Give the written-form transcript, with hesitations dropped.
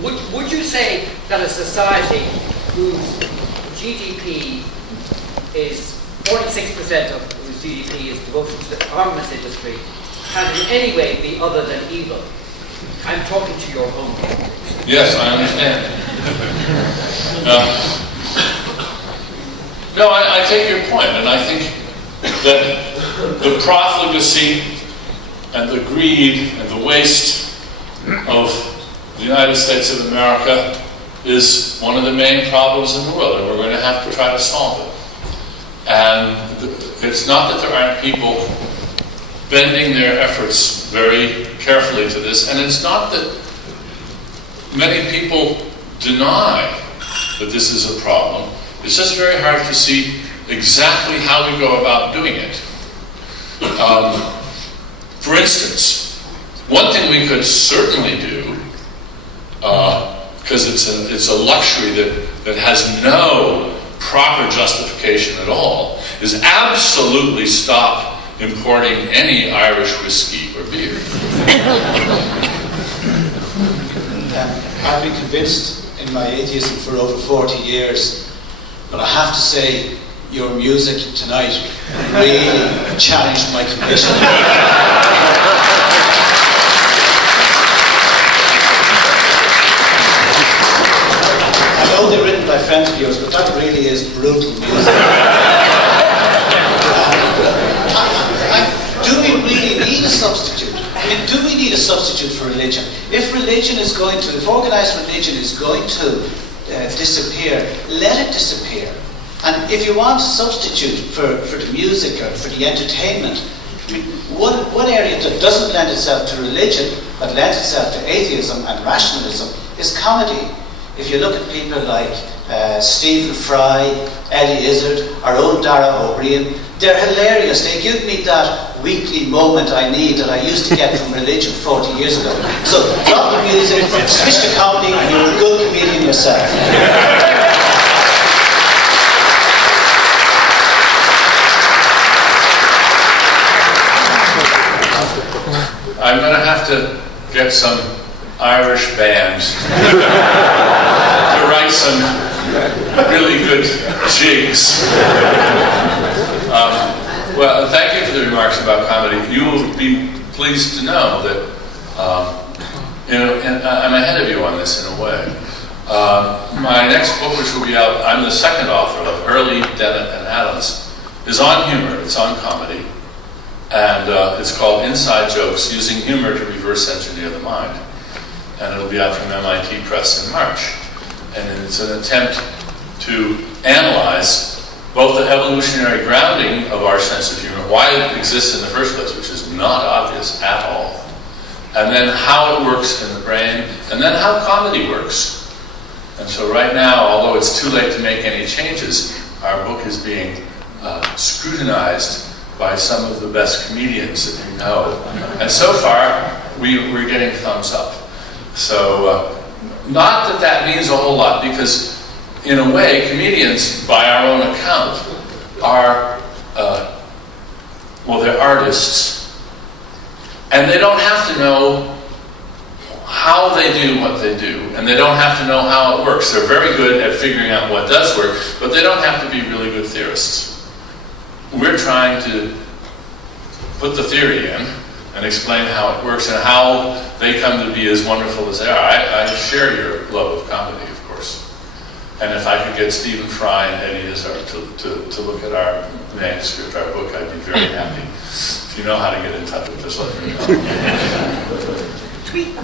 Would you say that a society whose GDP is 46% of whose GDP is devoted to the armaments industry can in any way be other than evil? I'm talking to your own people. Yes, I understand. No, I take your point, and I think that the profligacy and the greed and the waste of the United States of America is one of the main problems in the world, and we're going to have to try to solve it. And it's not that there aren't people bending their efforts very carefully to this, and it's not that many people deny that this is a problem. It's just very hard to see exactly how we go about doing it. For instance, one thing we could certainly do, because it's a luxury that has no proper justification at all, is absolutely stop importing any Irish whiskey or beer. I've been convinced in my atheism for over 40 years, but I have to say your music tonight really challenged my conviction. I know they're written by friends of yours, but that really is brutal music. Do we really need a substitute? I mean, do we need a substitute for religion? If organized religion is going to disappear, let it disappear. And if you want a substitute for the music or for the entertainment, I mean, one area that doesn't lend itself to religion, but lends itself to atheism and rationalism, is comedy. If you look at people like Stephen Fry, Eddie Izzard, our own Dara O'Brien, they're hilarious. They give me that weekly moment I need that I used to get from religion 40 years ago. So drop the music, switch to comedy, and you're a good comedian yourself. I'm going to have to get some Irish bands to write some really good jigs. Well, thank you for the remarks about comedy. You will be pleased to know that and I'm ahead of you on this in a way. My next book, which will be out, I'm the second author of Early, Dennett, and Adams, is on humor. It's on comedy. And it's called Inside Jokes, Using Humor to Reverse Engineer the Mind. And it'll be out from MIT Press in March. And it's an attempt to analyze both the evolutionary grounding of our sense of humor, why it exists in the first place, which is not obvious at all, and then how it works in the brain, and then how comedy works. And so right now, although it's too late to make any changes, our book is being scrutinized by some of the best comedians that we know. And so far, we're getting thumbs up. So, not that means a whole lot, because in a way, comedians, by our own account, are, they're artists. And they don't have to know how they do what they do. And they don't have to know how it works. They're very good at figuring out what does work, but they don't have to be really good theorists. We're trying to put the theory in and explain how it works and how they come to be as wonderful as they are. I share your love of comedy, of course. And if I could get Stephen Fry and Eddie Izzard to look at our manuscript, our book, I'd be very happy. If you know how to get in touch with us, let me know. Tweet.